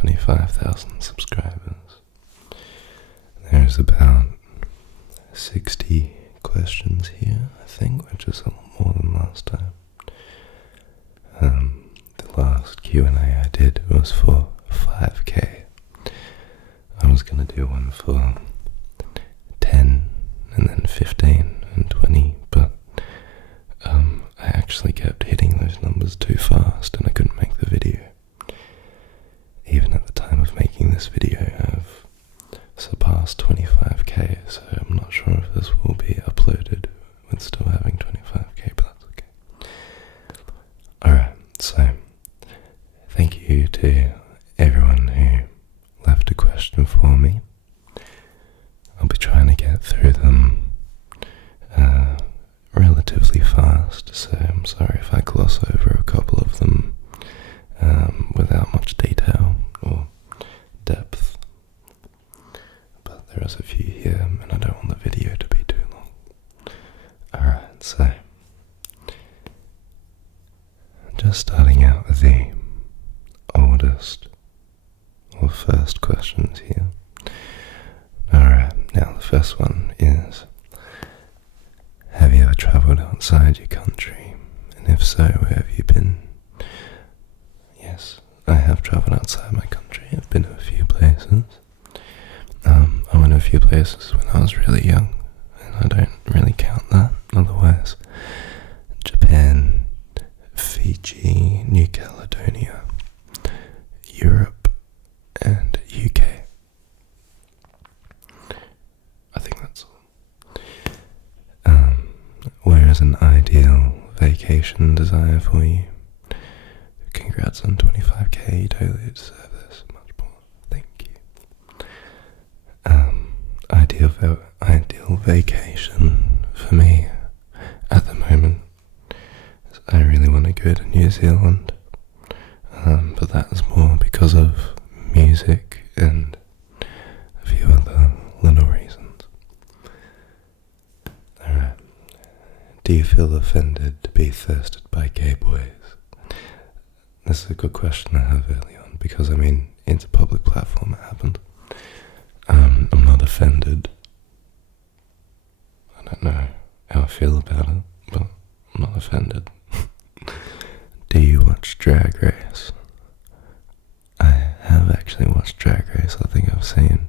25,000 subscribers. There's about 60 questions here, I think, which is a lot more than last time. The last Q&A I did was for 5k. I was going to do one for 10 and then 15 and 20, but I actually kept hitting those numbers too fast and I couldn't make the video. Even at the time of making this video, I've surpassed 25k, so I'm not sure if this will be uploaded with still having 25k, but that's okay. Alright, so thank you to everyone who left a question for me. I'll be trying to get through them relatively fast, so I'm sorry if I gloss over a couple of them without much detail or depth. But there is a few here, and I don't want the video to be too long. Alright, so just starting out with the oldest or first questions here. Alright, now the first one is, have you ever travelled outside your country? And if so, where have you been? Yes, I have travelled outside my country. I've been to a few places. I went to a few places when I was really young, and I don't really count that. Otherwise, Japan, Fiji, New Caledonia, Europe, and UK. I think that's all. Where is an ideal vacation desire for you? Congrats on 25k, you totally deserve this, much more. Thank you. Ideal vacation for me at the moment is I really want to go to New Zealand, but that is more because of music and a few other little reasons. Alright. Do you feel offended to be thirsted by gay boys? This is a good question I have early on, because I mean, it's a public platform, it happened. I'm not offended. I don't know how I feel about it, but I'm not offended. Do you watch Drag Race? I have actually watched Drag Race. I think I've seen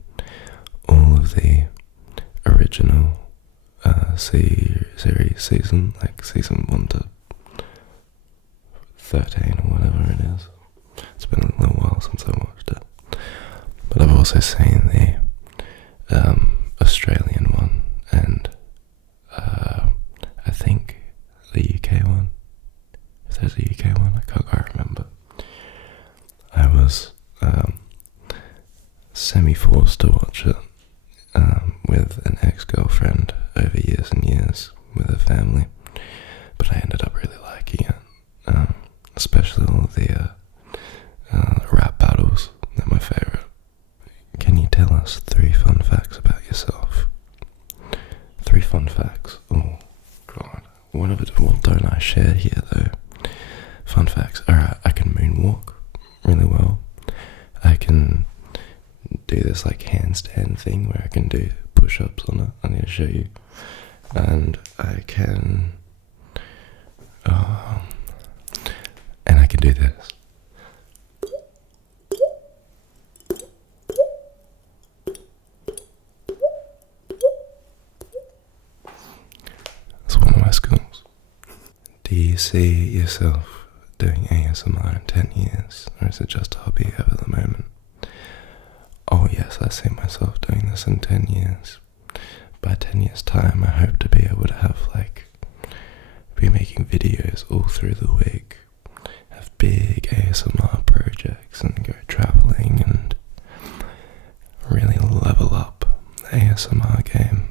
all of the original series season, like season 1 to 13 or whatever it is. It's been a little while since I watched it. But I've also seen the Australian one and I think the UK one. If there's a UK one, I can't quite remember. I was semi-forced to watch it with an ex-girlfriend over years and years with her family, but I ended up really liking it, especially all the rap battles. They're my favourite. Can you tell us 3 fun facts about yourself? 3 fun facts. Oh god, what don't I share here though? Fun facts. Alright, I can moonwalk really well. I can do this like handstand thing where I can do push-ups on it. I need to show you. And I can do this. That's one of my skills. Do you see yourself doing ASMR in 10 years, or is it just a hobby at the moment? Oh yes, I see myself doing this in 10 years. By 10 years time, I hope to be able to have be making videos all through the week, have big ASMR projects and go traveling and really level up the ASMR game.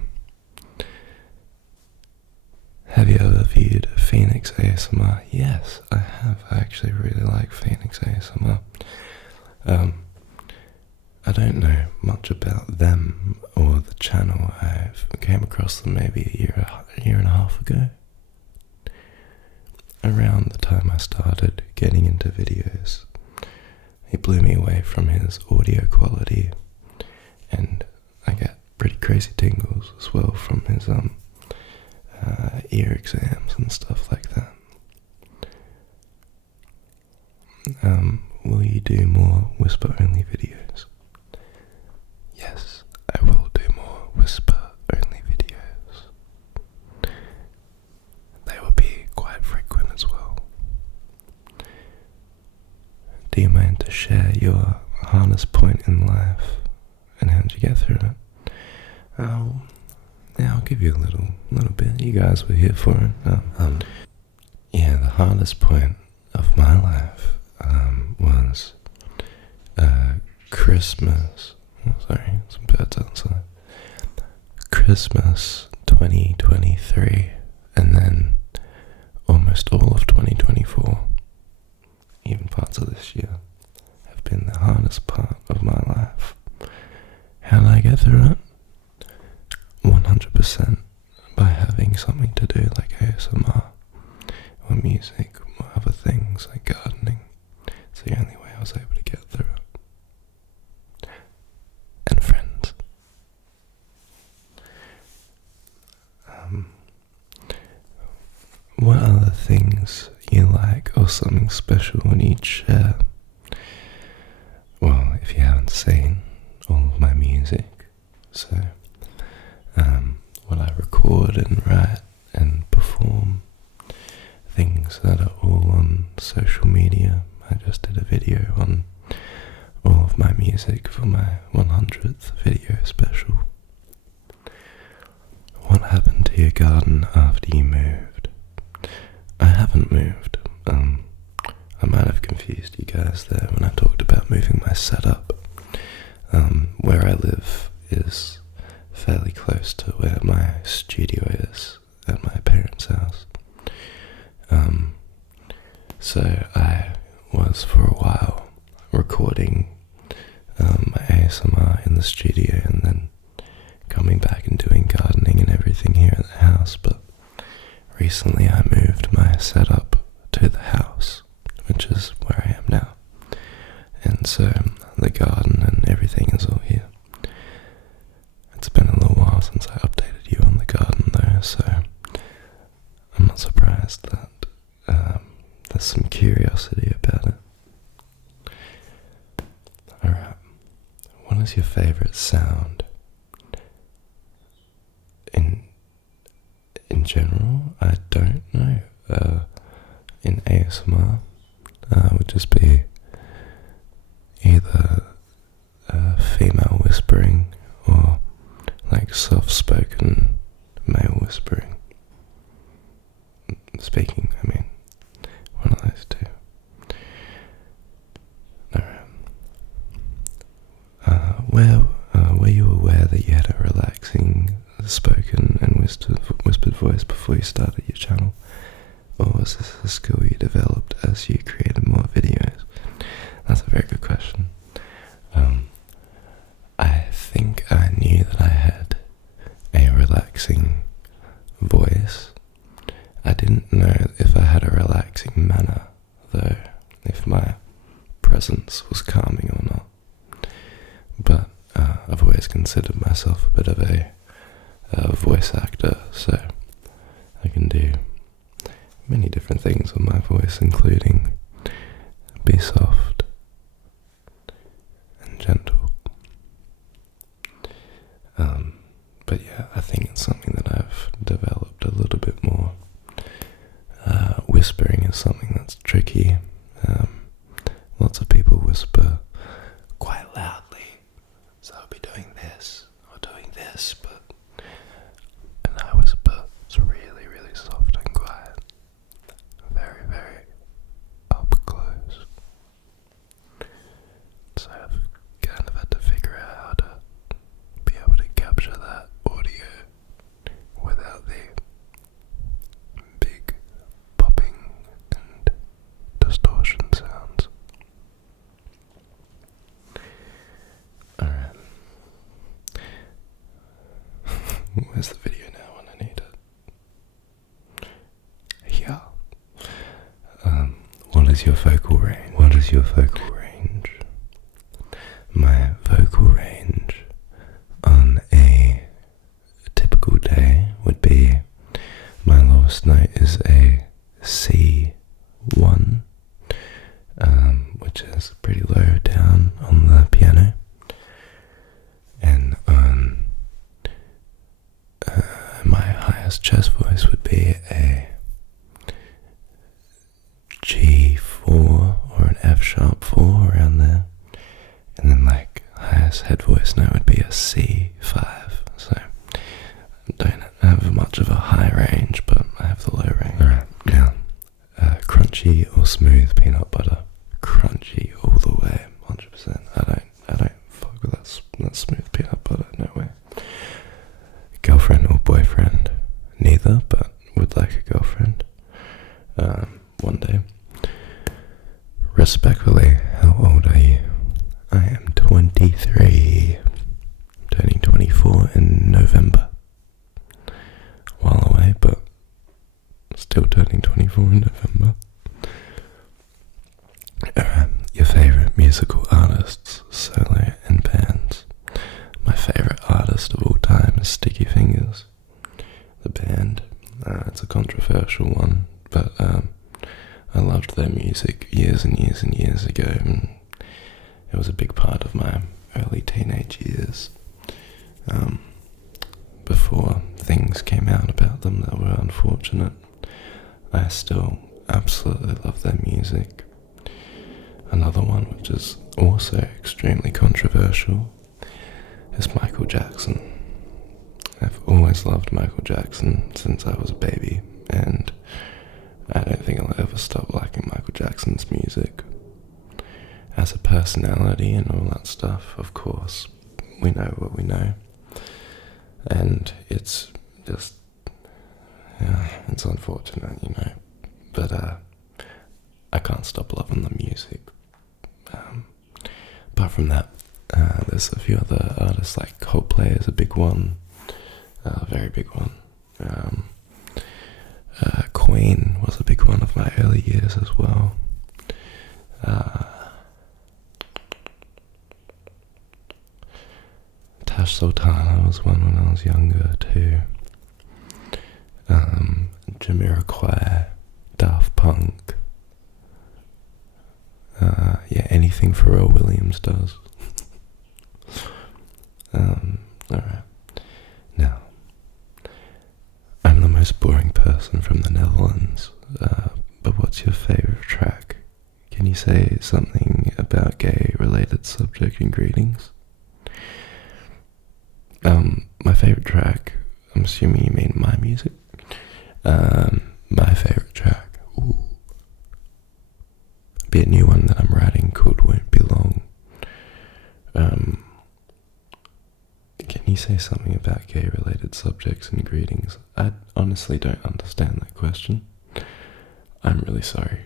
Have you ever viewed Phoenix ASMR? Yes, I have. I actually really like Phoenix ASMR. I don't know much about them or the channel. I came across them maybe a year and a half ago. Around the time I started getting into videos. he blew me away from his audio quality, and I get pretty crazy tingles as well from his ear exams and stuff like that. Will you do more whisper-only videos? Yes, I will do more whisper-only videos. They will be quite frequent as well. Do you mind to share your hardest point in life and how did you get through it? I'll give you a little bit. You guys were here for it. Yeah, the hardest point of my life was Christmas. Oh, sorry, some birds outside. Christmas 2023, and then almost all of 2024, even parts of this year, have been the hardest part of my life. How did I get through it? 100% by having something to do like ASMR, or music, or other things like gardening. It's the only way I was able to get through it. And friends. What other things you like or something special when you share? Well, if you haven't seen all of my music, so what I record and write and perform, things that are all on social media. I just did a video on all of my music for my 100th video special. What happened to your garden after you moved? I haven't moved. I might have confused you guys there when I talked about moving my setup. Where I live is fairly close to where my studio is at my parents' house. So I was for a while recording my ASMR in the studio and then coming back and doing gardening and everything here at the house, but recently I moved my setup to the house, which is where I am now, and so the garden and everything is all here. It's been a little while since I updated you on the garden though, so I'm not surprised that there's some curiosity about it. Alright, what is your favourite sound? In general, I don't know. In ASMR, would just be either female whispering or like soft-spoken male whispering. Speaking, I mean, one of those two. Were you aware that you had a relaxing spoken and whispered voice before you started your channel? Or was this a skill you developed as you created more videos? That's a very good question. I think I knew that I had a relaxing voice. I didn't know if I had a relaxing manner, though, if my presence was calming or not. But I've always considered myself a bit of a voice actor, so I can do many different things with my voice, including be soft and gentle. But yeah, I think it's something that I've developed a little bit more. Whispering is something that's tricky. Lots of people whisper quite loudly, so I'll be doing this or doing this, and I whisper, it's really, really soft and quiet. Very, very up close. So I've kind of had to figure out how to be able to capture that audio without the big popping and distortion sounds. Alright. Where's the video now when I need it? Yeah. What is your focal range? What is your focal range? my vocal range on a typical day would be, my lowest note is a C1, which is pretty low down on the piano, and on my highest chest voice would be a G4 or an F sharp 4, around there, and then like highest head voice note would be a C5. So I don't have much of a high range, but I have the low range. Alright, now crunchy or smooth peanut butter? Crunchy all the way, 100%. I don't fuck with that smooth peanut butter, no way. Girlfriend or boyfriend? Neither, but would like a girlfriend one day. Respectfully, how old are you? I am 23, turning 24 in November. While away, but still turning 24 in November. Your favourite musical artists, solo and bands? My favourite artist of all time is Sticky Fingers, the band. It's a controversial one, but I loved their music years and years and years ago, and it was a big part of my early teenage years, before things came out about them that were unfortunate. I still absolutely love their music. Another one which is also extremely controversial is Michael Jackson. I've always loved Michael Jackson since I was a baby, and I don't think I'll ever stop liking Michael Jackson's music. As a personality and all that stuff, of course, we know what we know. And it's just, yeah, it's unfortunate, you know. But I can't stop loving the music. Apart from that, there's a few other artists, like Coldplay is a big one, a very big one. Queen was a big one of my early years as well. Tash Sultana was one when I was younger too. Jamiroquai, Daft Punk. Yeah, anything Pharrell Williams does. Alright. Now, I'm the most boring person from the Netherlands, but what's your favourite track? Can you say something about gay-related subject and greetings? My favourite track, I'm assuming you mean my music. My favourite track, be a new one that I'm writing called Won't Be Long. Can you say something about gay-related subjects and greetings? I honestly don't understand that question. I'm really sorry.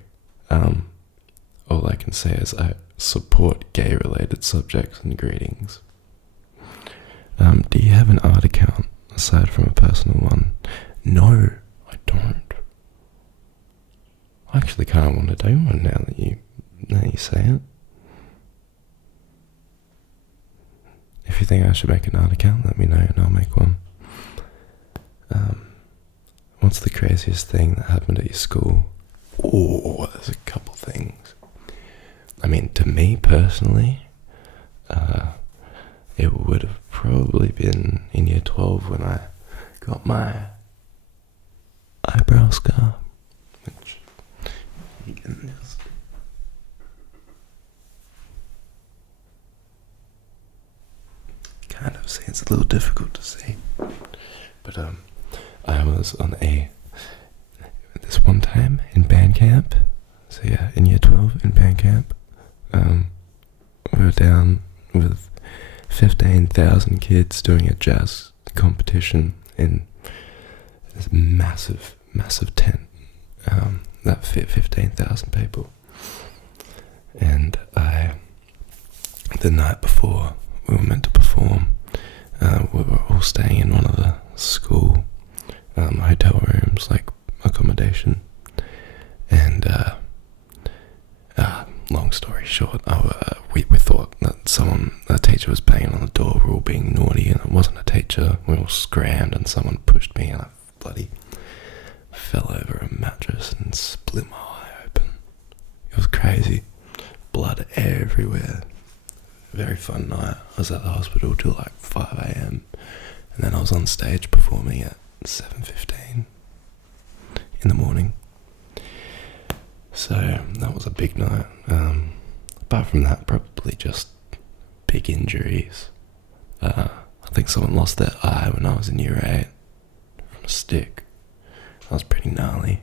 All I can say is I support gay-related subjects and greetings. Do you have an art account aside from a personal one? No, I don't. I actually kind of want to do one now that you say it. If you think I should make an art account, let me know and I'll make one. What's the craziest thing that happened at your school? Oh, there's a couple things. I mean, to me personally, it would have probably been in year 12 when I got my eyebrow scar, which you can just kind of see. It's a little difficult to see, but I was on this one time in band camp. So yeah, in year 12 in band camp, we were down with 15,000 kids doing a jazz competition in this massive tent that fit 15,000 people. And the night before we were meant to perform, we were all staying in one of the school hotel rooms, like accommodation. And long long story short, we thought that a teacher was banging on the door. We were all being naughty, and it wasn't a teacher. We all scrammed, and someone pushed me, and I bloody fell over a mattress and split my eye open. It was crazy. Blood everywhere. Very fun night. I was at the hospital till like 5 a.m. and then I was on stage performing at 7:15 in the morning. So that was a big night. Apart from that, probably just big injuries. I think someone lost their eye when I was in year 8 from a stick. That was pretty gnarly.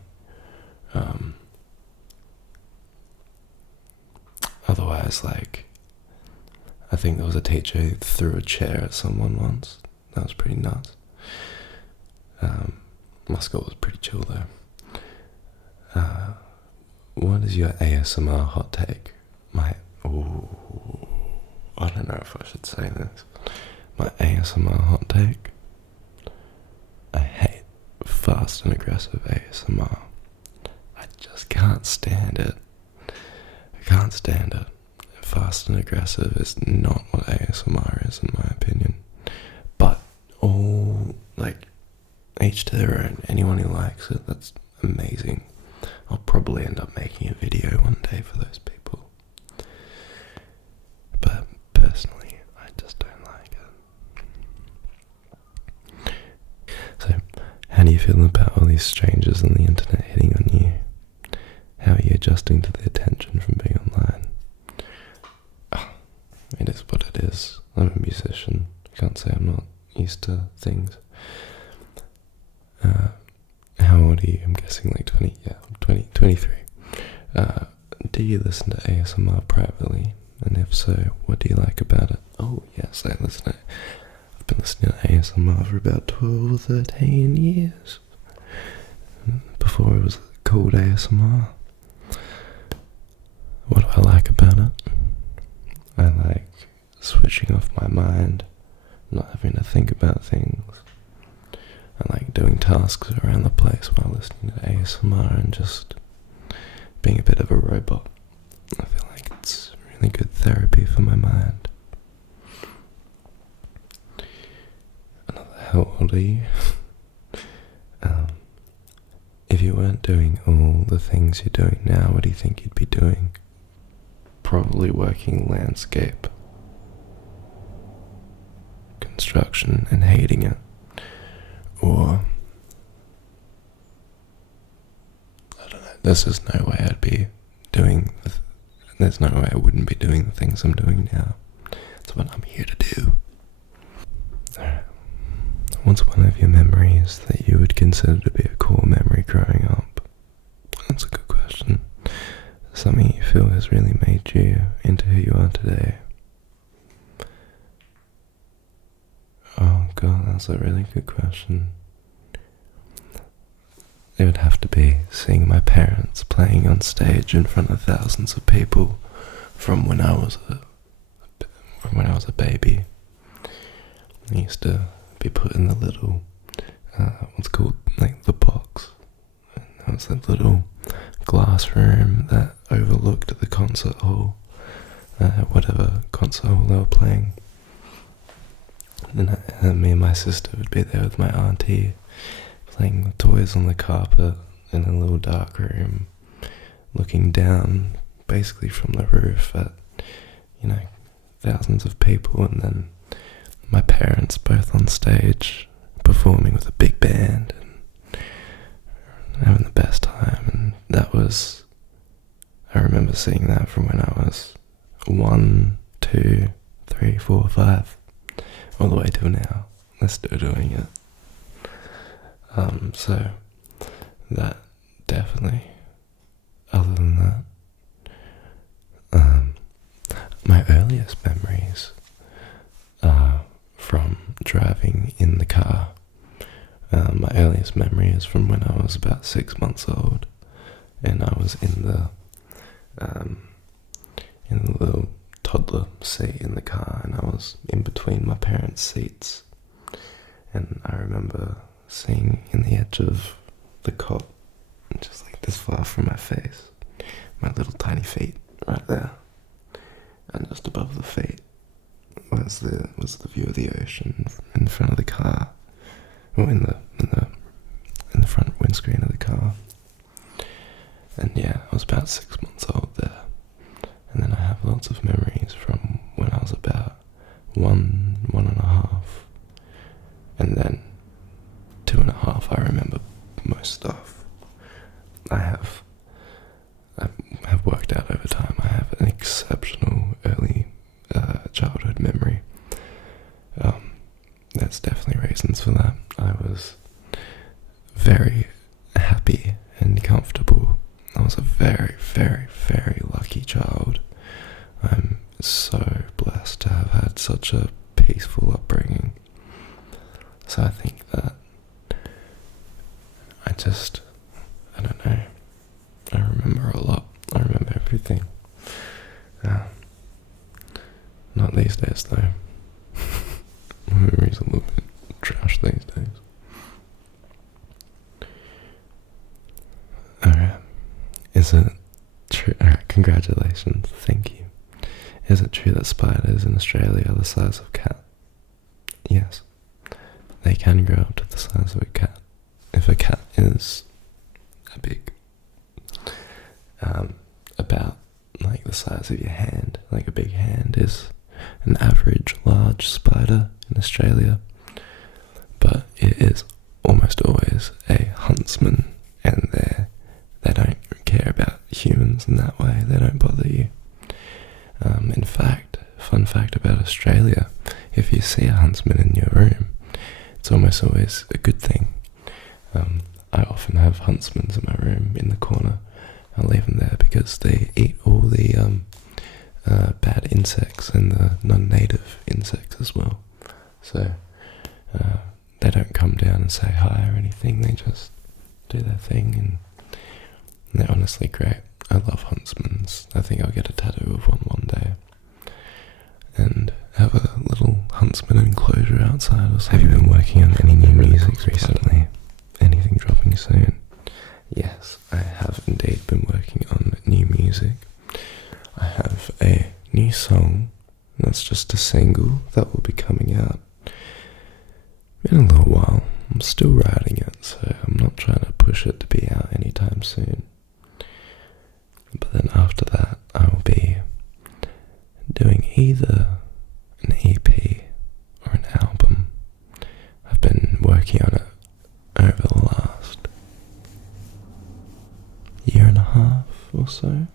Otherwise, like, I think there was a teacher who threw a chair at someone once. That was pretty nuts. My school was pretty chill though. What is your ASMR hot take? I don't know if I should say this. My ASMR hot take? I hate fast and aggressive ASMR. I just can't stand it. I can't stand it. Fast and aggressive is not what ASMR is, in my opinion. But each to their own. Anyone who likes it, that's amazing. I'll probably end up making a video one day for those people. But personally, I just don't like it. So, how do you feel about all these strangers on the internet hitting on you? How are you adjusting to the attention from being online? It is what it is. I'm a musician. I can't say I'm not used to things. How old are you? I'm guessing like 20. Yeah, 23. Do you listen to ASMR privately? And if so, what do you like about it? Oh, yes, I listen to it. I've been listening to ASMR for about 12 or 13 years. Before it was called ASMR. What do I like about it? I like switching off my mind, not having to think about things. I like doing tasks around the place while listening to ASMR and just being a bit of a robot. I feel like it's really good therapy for my mind. How old are you? If you weren't doing all the things you're doing now, what do you think you'd be doing? Probably working landscape, construction, and hating it. Or, I don't know, there's just no way I'd be doing, there's no way I wouldn't be doing the things I'm doing now. It's what I'm here to do. Alright. What's one of your memories that you would consider to be a core memory growing up? That's a good question. Something you feel has really made you into who you are today? Oh god, that's a really good question. It would have to be seeing my parents playing on stage in front of thousands of people from when I was a baby. I used to be put in the little, what's called like the box. And that was that little glass room that overlooked the concert hall, whatever concert hall they were playing. And then me and my sister would be there with my auntie, playing with toys on the carpet in a little dark room, looking down basically from the roof at, thousands of people, and then my parents both on stage performing with a big band and having the best time. And I remember seeing that from when I was 1, 2, 3, 4, 5, all the way till now. They're still doing it. So that definitely. Other than that, my earliest memories are from driving in the car. My earliest memory is from when I was about 6 months old, and I was in the little toddler seat in the car, and I was in between my parents' seats, and I remember seeing in the edge of the cot, just like this far from my face, my little tiny feet, right there, and just above the feet was the view of the ocean in front of the car, or in the front windscreen of the car. And yeah, I was about 6 months old there, and then I have lots of memories from when I was about one and a half, and then 2.5. I remember most stuff. I have worked out over time. I have an exceptional early childhood memory. There's definitely reasons for that. I was very happy and comfortable. I was a very, very, very lucky child. I'm so blessed to have had such a peaceful upbringing. So I think that I don't know, I remember a lot. I remember everything. Not these days though. My memory's a little bit trash these days. Alright. Is it true? Alright, congratulations. Thank you. Is it true that spiders in Australia are the size of cat? Yes. They can grow up to the size of a cat. If a cat is big, about like the size of your hand, like a big hand is an average large spider in Australia, but it is almost always a huntsman, and they don't care about humans in that way. They don't bother you. In fact, fun fact about Australia, if you see a huntsman in your room, it's almost always a good thing. I often have huntsmen in my room in the corner. I leave them there because they eat all the bad insects and the non-native insects as well. So they don't come down and say hi or anything. They just do their thing, and they're honestly great. I love huntsmen. I think I'll get a tattoo of one day, and have a little huntsman enclosure outside or something. Have you been working on any new music recently? Anything dropping soon? Yes, I have indeed been working on new music. I have a new song that's just a single that will be coming out in a little while. I'm still writing it, so I'm not trying to push it to be out anytime soon. But then after that, I will be doing either an EP or an album. I've been working on it over the last year and a half or so.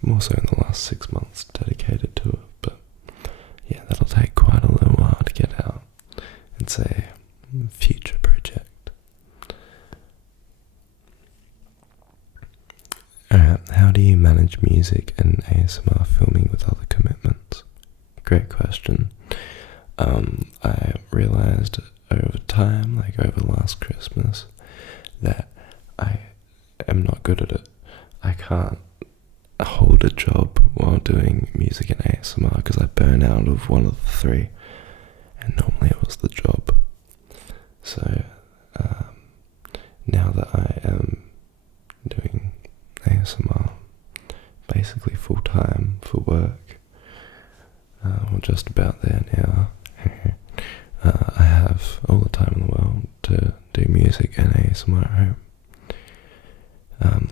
More so in the last 6 months dedicated to it, but yeah, that'll take quite a little while to get out. It's a future project. Alright, how do you manage music and ASMR filming with other commitments? Great question. I realized over time, like over last Christmas, that I am not good at it. I can't hold a job while doing music and ASMR because I burn out of one of the three, and normally it was the job. So now that I am doing ASMR basically full time for work, we're just about there now. I have all the time in the world to do music and ASMR at home,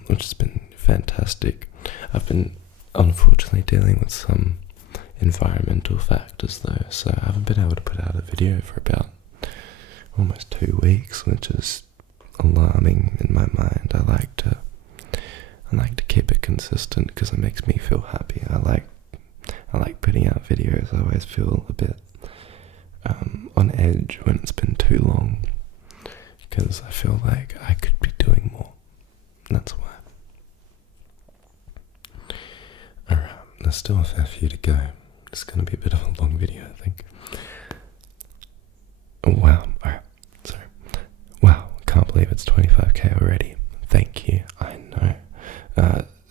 which has been fantastic. I've been unfortunately dealing with some environmental factors though, so I haven't been able to put out a video for about almost 2 weeks, which is alarming in my mind. I like to keep it consistent because it makes me feel happy. I like putting out videos. I always feel a bit on edge when it's been too long, because I feel like I could be doing more. That's why. Alright, there's still a fair few to go. It's going to be a bit of a long video, I think. Oh, wow. Alright, sorry. Wow, can't believe it's 25k already. Thank you, I know.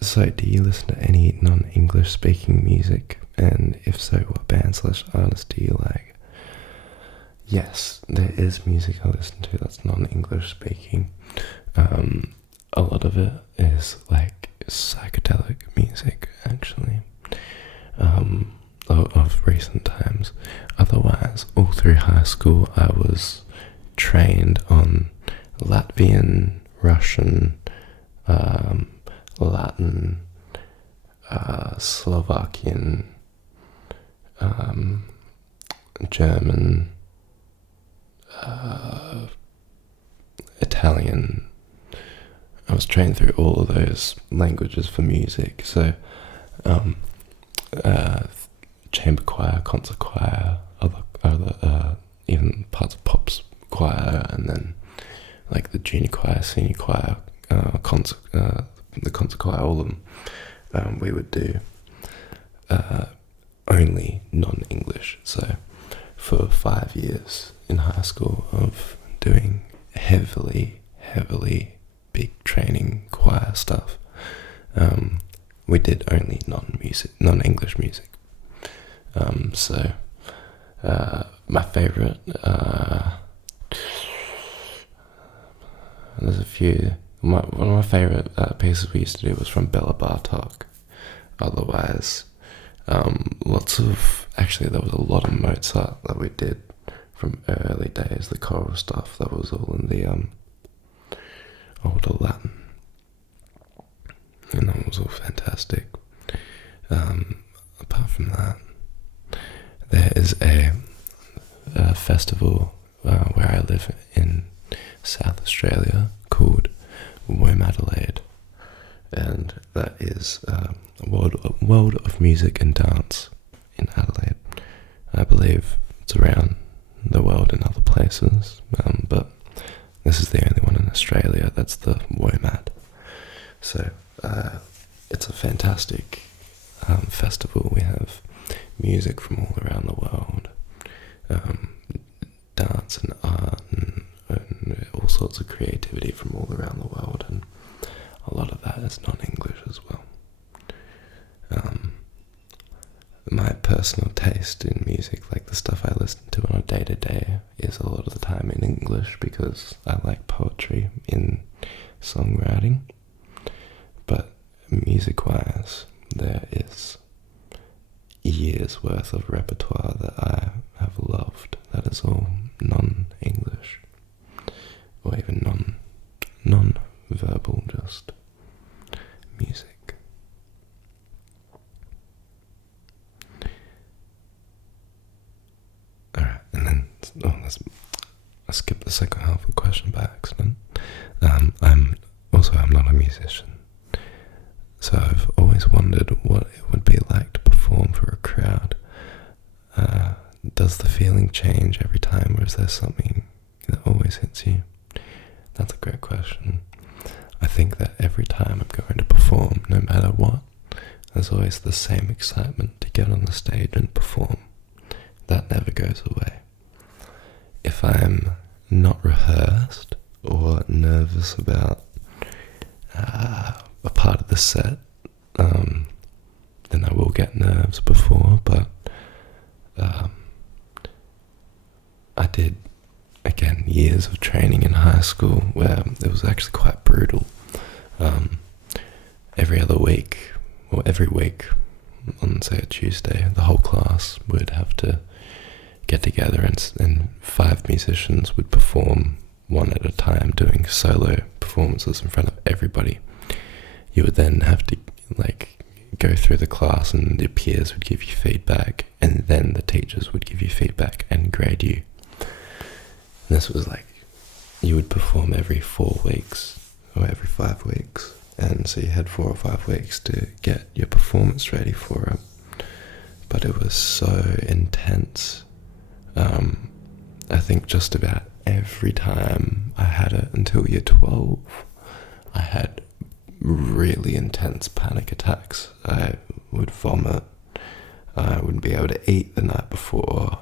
So do you listen to any non-English speaking music? And if so, what band/artist do you like? Yes, there is music I listen to that's non-English speaking. a lot of it is like psychedelic music, actually, of recent times. Otherwise, all through high school, I was trained on Latvian, Russian, Latin, Slovakian, German, Italian. I was trained through all of those languages for music, so chamber choir, concert choir, other even parts of pops choir, and then like the junior choir, senior choir, the concert choir, all of them. We would do only non-English. So for 5 years in high school of doing heavily big training choir stuff, we did only non-English music. So my favorite, there's a few. One of my favorite pieces we used to do was from Bela Bartok. Otherwise, there was a lot of Mozart that we did from early days, the choral stuff. That was all in the older Latin, and that was all fantastic. Apart from that, there is a festival where I live in South Australia called WhispermanASMR, and that is a world of music and dance in Adelaide. I believe it's around the world in other places, but this is the only one in Australia that's the WOMAD. So it's a fantastic festival. We have music from all around the world, dance and art, and all sorts of creativity from all around the world, and a lot of that is non-English as well. My personal taste in music, like the stuff I listen to on a day-to-day, is a lot of the time in English because I like poetry in songwriting. But music-wise, there is years worth of repertoire that I have loved that is all non-English, or even non-verbal, just music. Alright, and then I skipped the second half of the question by accident. I'm not a musician, so I've always wondered what it would be like to perform for a crowd. Does the feeling change every time, or is there something that always hits you? That's a great question. I think that every time I'm going to perform, no matter what, there's always the same excitement to get on the stage and perform. That never goes away. If I'm not rehearsed or nervous about a part of the set, then I will get nerves before, but I did, again, years of training in high school where it was actually quite brutal. Every other week, or every week, on say a Tuesday, the whole class would have to get together and 5 musicians would perform one at a time, doing solo performances in front of everybody. You would then have to go through the class, and the peers would give you feedback, and then the teachers would give you feedback and grade you. And this was you would perform every 4 weeks or every 5 weeks, and so you had 4 or 5 weeks to get your performance ready for it. But it was so intense. I think just about every time I had it until year 12, I had really intense panic attacks. I would vomit. I wouldn't be able to eat the night before.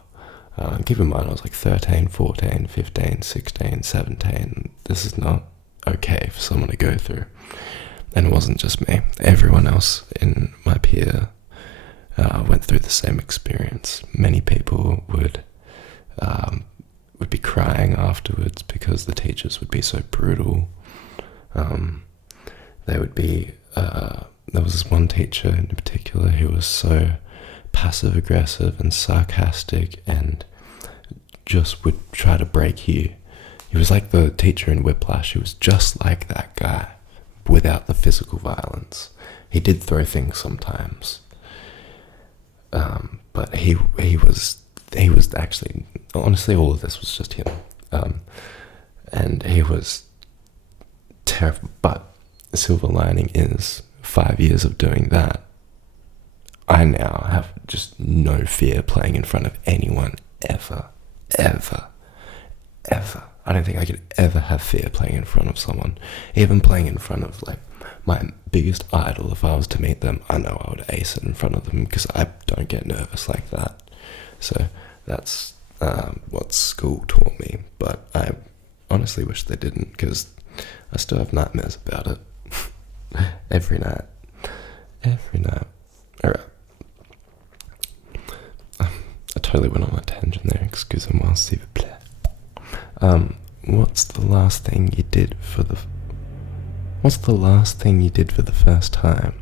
Keep in mind, I was 13, 14, 15, 16, 17. This is not okay for someone to go through. And it wasn't just me. Everyone else in my peer went through the same experience. Many people would be crying afterwards because the teachers would be so brutal. they would be, there was this one teacher in particular who was so passive aggressive and sarcastic and just would try to break you. He was like the teacher in Whiplash. He was just like that guy without the physical violence. He did throw things sometimes, but he was actually, honestly, all of this was just him, and he was terrible. But the silver lining is 5 years of doing that, I now have just no fear playing in front of anyone ever. I don't think I could ever have fear playing in front of someone. Even playing in front of like my biggest idol, if I was to meet them, I know I would ace it in front of them because I don't get nervous like that. So that's what school taught me, but I honestly wish they didn't, because I still have nightmares about it. Every night. Alright. I totally went on a tangent there, excusez-moi, s'il vous plaît. What's the last thing you did for the first time?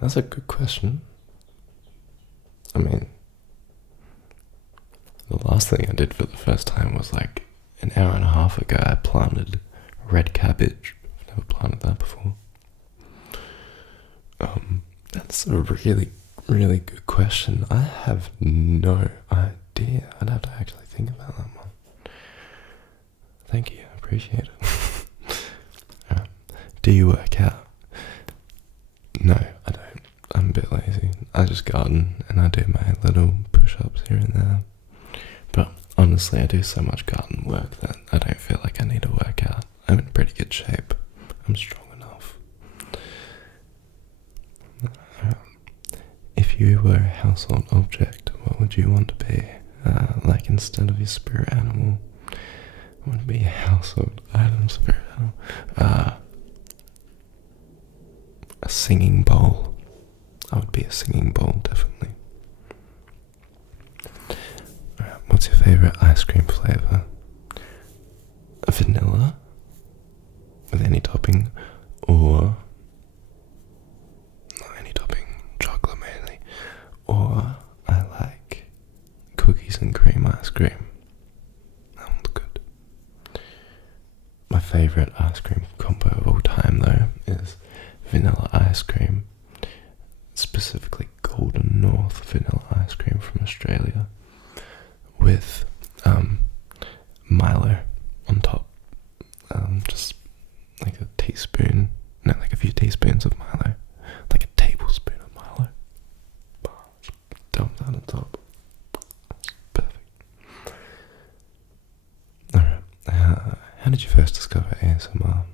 That's a good question. I mean, the last thing I did for the first time was like an hour and a half ago. I planted red cabbage. I've never planted that before. That's a really, really good question. I have no idea. I'd have to actually think about that one. Thank you, I appreciate it. Do you work out? No, I don't. I'm a bit lazy. I just garden and I do my little push-ups here and there. But honestly, I do so much garden work that I don't feel like I need to work out. I'm in pretty good shape. I'm strong enough. If you were a household object, what would you want to be? Like instead of your spirit animal, what would be a household item, spirit animal? A singing bowl. I would be a singing bowl, definitely. Alright, what's your favourite ice cream flavour? Vanilla? With any topping? Or not any topping, chocolate mainly. Or I like cookies and cream ice cream. That one's good. My favourite ice cream combo of all time though is vanilla ice cream, specifically Golden North vanilla ice cream from Australia, with Milo on top. Just like a teaspoon, no, like a few teaspoons of Milo, like a tablespoon of Milo. Dump that on top. Perfect. Alright, how did you first discover ASMR?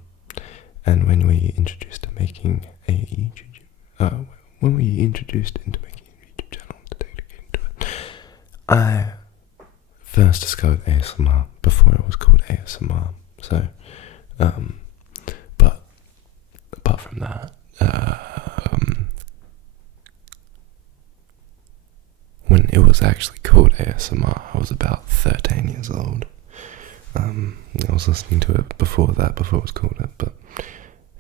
And when were you introduced to making a YouTube? When were you introduced into making a YouTube channel to get into it? I first discovered ASMR before it was called ASMR. So, but apart from that, when it was actually called ASMR, I was about 13 years old. I was listening to it before it was called it, but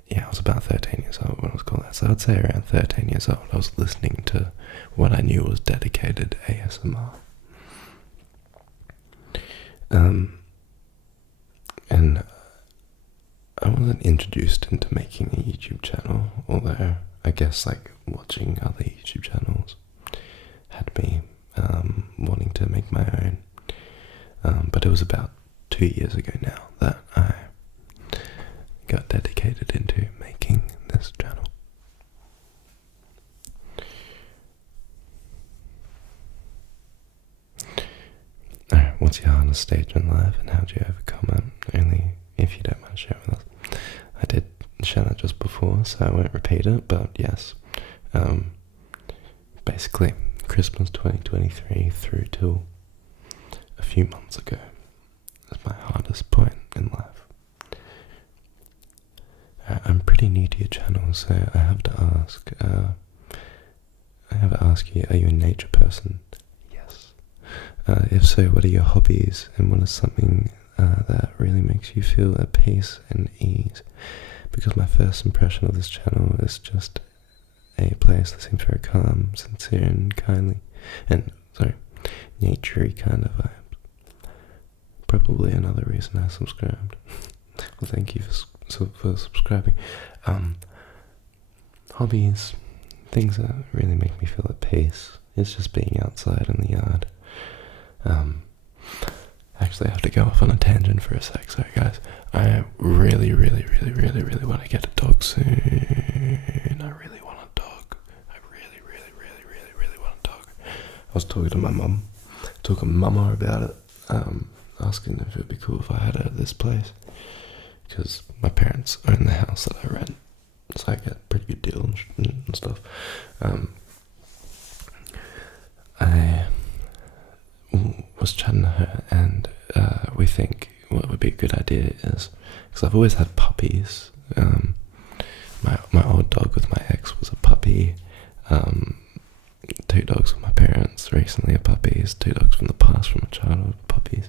yeah, I was about 13 years old when it was called that. So I'd say around 13 years old, I was listening to what I knew was dedicated ASMR. And I wasn't introduced into making a YouTube channel, although I guess like watching other YouTube channels had me wanting to make my own. But it was about 2 years ago now that I got dedicated into making this channel. Alright, what's your hardest stage in life and how do you overcome it? Only if you don't mind sharing with us. I did share that just before, so I won't repeat it, but yes. Basically, Christmas 2023 through till a few months ago is my hardest point in life. I'm pretty new to your channel, so I have to ask you, are you a nature person? Yes. If so, what are your hobbies, and what is something that really makes you feel at peace and ease, because my first impression of this channel is just a place that seems very calm, sincere and kindly, and naturey kind of vibes. Probably another reason I subscribed. Well, thank you for subscribing. Hobbies, things that really make me feel at peace. It's just being outside in the yard. Actually, I have to go off on a tangent for a sec. Sorry, guys. I really want to get a dog soon. I really want a dog. I really want a dog. I was talking to my mum, talking to Mama about it, asking if it would be cool if I had it at this place, because my parents own the house that I rent, so I get a pretty good deal and stuff. I was chatting to her, and we think what would be a good idea is, because I've always had puppies. My old dog with my ex was a puppy. 2 dogs with my parents recently are puppies. 2 dogs from the past, from my childhood, puppies.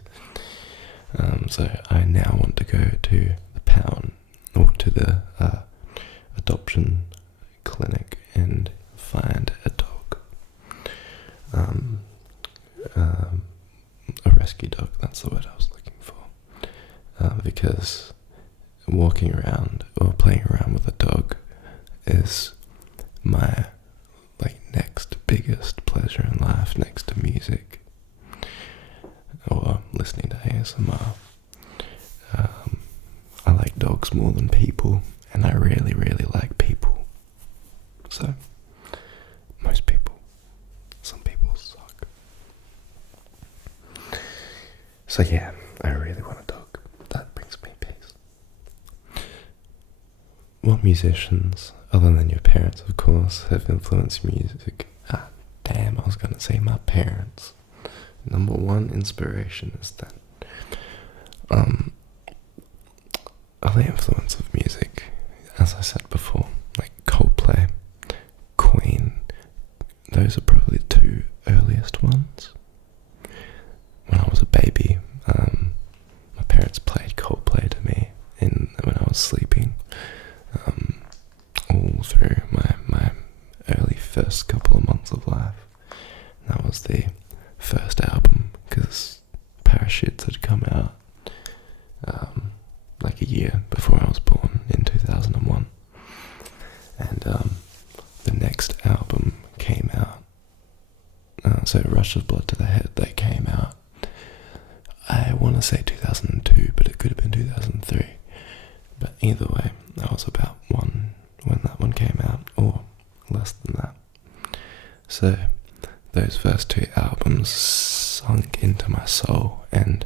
So I now want to go to the pound, or to the adoption clinic, and find a dog. A rescue dog, that's the word I was looking for. Because walking around or playing around with a dog is my next biggest pleasure in life, next to music or listening to ASMR. I like dogs more than people, and I really like people. So, most people. Some people suck. So yeah, I really want a dog. That brings me peace. What musicians, other than your parents of course, have influenced music? Damn, I was gonna say my parents. Number 1 inspiration is that other influence of music, as I said before, like Coldplay, Queen. Those are probably the 2 earliest ones. When I was a baby, my parents played Coldplay to me when I was sleeping, all through my early first couple of months of life. And that was the first album, because Parachutes had come out like a year before I was born, in 2001. And the next album came out, so Rush of Blood to the Head, they came out, I want to say 2002, but it could have been 2003. But either way, I was about 1 when that one came out, or less than that. So those first 2 albums sunk into my soul, and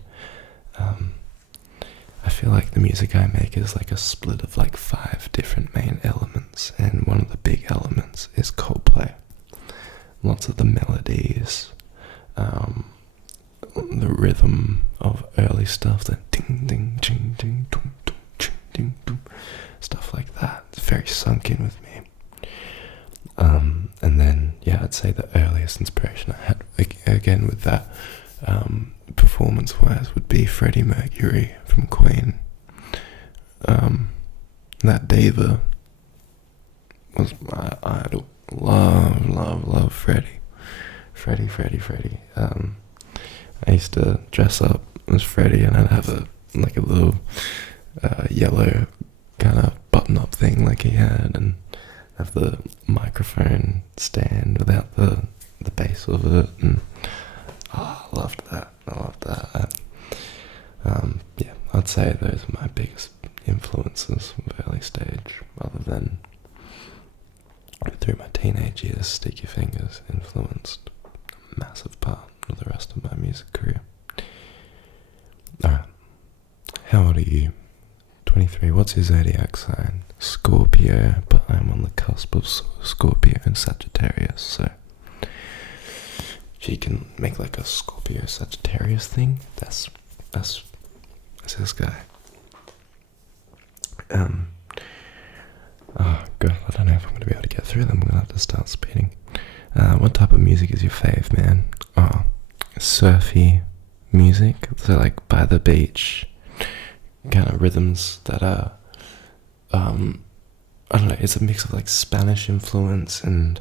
I feel like the music I make is like a split of 5 different main elements, and one of the big elements is Coldplay. Lots of the melodies, the rhythm of early stuff, the ding ding ding ding ding ding ding ding, stuff like that. It's very sunk in with me. And then I'd say the earliest inspiration I had, again with that, performance-wise, would be Freddie Mercury from Queen. That diva was my idol. Love Freddie. I used to dress up as Freddie, and I'd have a little yellow kind of button-up thing like he had, and have the microphone stand without the base of it, and I loved that. I'd say those are my biggest influences of early stage, other than through my teenage years, Sticky Fingers influenced a massive part of the rest of my music career. Alright, how old are you? 23. What's your zodiac sign? Scorpio, but I'm on the cusp of Scorpio and Sagittarius, so she can make a Scorpio Sagittarius thing. That's this guy. Oh god, I don't know if I'm going to be able to get through them. I'm going to have to start speeding. What type of music is your fave, man? Oh, surfy music, so by the beach, kind of rhythms that are, I don't know, it's a mix of like Spanish influence and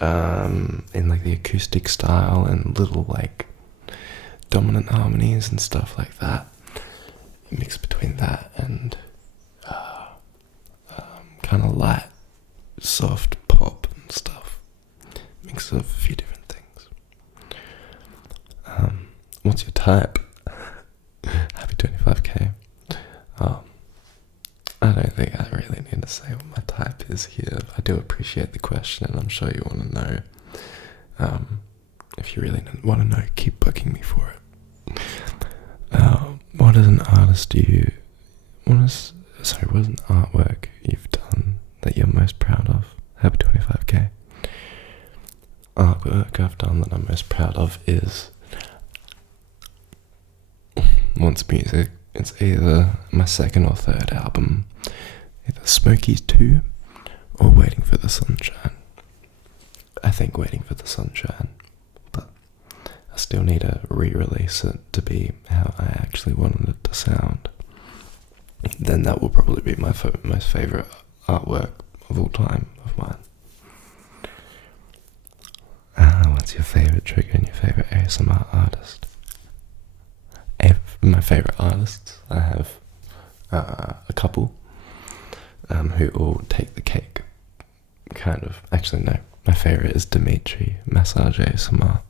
in like the acoustic style and little like dominant harmonies and stuff like that. A mix between that and kind of light, soft pop and stuff. Mix of a few different things. What's your type? Happy 25k. I don't think I really need to say what my type is here. I do appreciate the question, and I'm sure you want to know. If you really want to know, keep bugging me for it. What is an artist what is an artwork you've done that you're most proud of? Happy 25k. Artwork I've done that I'm most proud of is once music. It's either my second or third album, either Smokies 2 or Waiting for the Sunshine. I think Waiting for the Sunshine, but I still need to re-release it to be how I actually wanted it to sound. Then that will probably be my most favourite artwork of all time of mine. What's your favourite trigger and your favourite ASMR artist? My favourite artists, I have a couple who all take the cake, kind of. Actually, no, my favourite is Dimitri, Massage ASMR,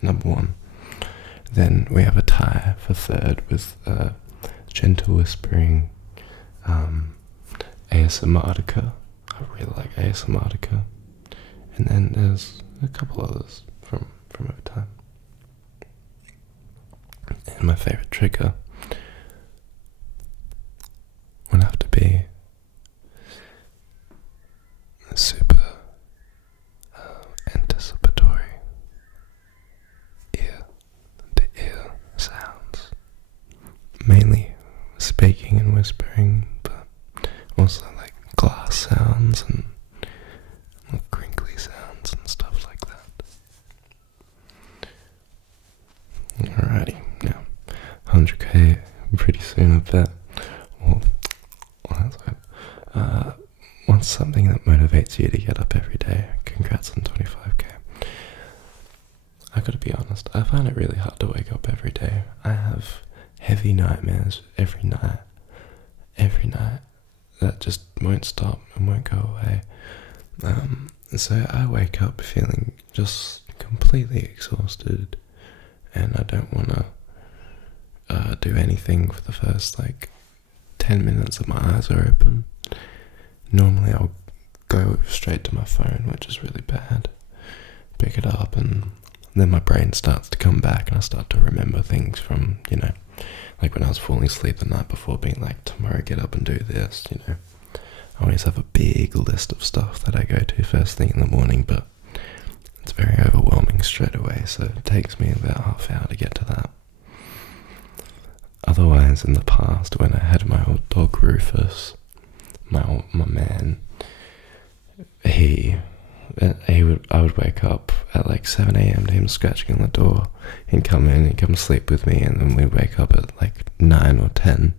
number 1. Then we have a tie for third with Gentle Whispering, ASMRtica. I really like ASMRtica. And then there's a couple others from over time. And my favourite trigger would have to be super anticipatory ear-to-ear sounds. Mainly speaking and whispering, but also like glass sounds and crinkly sounds and stuff like that. Alrighty, now 100k pretty soon, I bet. Well, that's hope. What's something that motivates you to get up every day? Congrats on 25k. I gotta be honest, I find it really hard to wake up every day. I have heavy nightmares every night that just won't stop and won't go away. So I wake up feeling just completely exhausted, and I don't want to do anything for the first like 10 minutes that my eyes are open. Normally I'll go straight to my phone, which is really bad, pick it up, and then my brain starts to come back and I start to remember things from, like when I was falling asleep the night before, being like, tomorrow get up and do this, I always have a big list of stuff that I go to first thing in the morning, but it's very overwhelming straight away, so it takes me about half an hour to get to that. Otherwise, in the past, when I had my old dog Rufus, my man, I would wake up at like 7 a.m. to him scratching on the door. He'd come in, he'd come sleep with me, and then we'd wake up at like 9 or 10,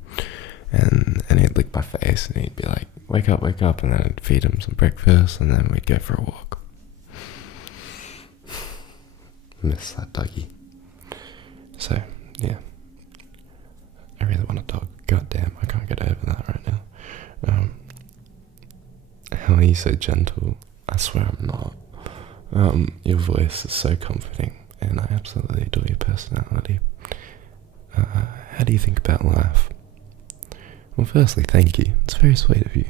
and he'd lick my face, and he'd be like, wake up, and then I'd feed him some breakfast, and then we'd go for a walk. Miss that doggy. So, yeah. I really want a dog. God damn, I can't get over that right now. How are you so gentle? I swear I'm not. Your voice is so comforting, and I absolutely adore your personality. How do you think about life? Well, firstly, thank you. It's very sweet of you.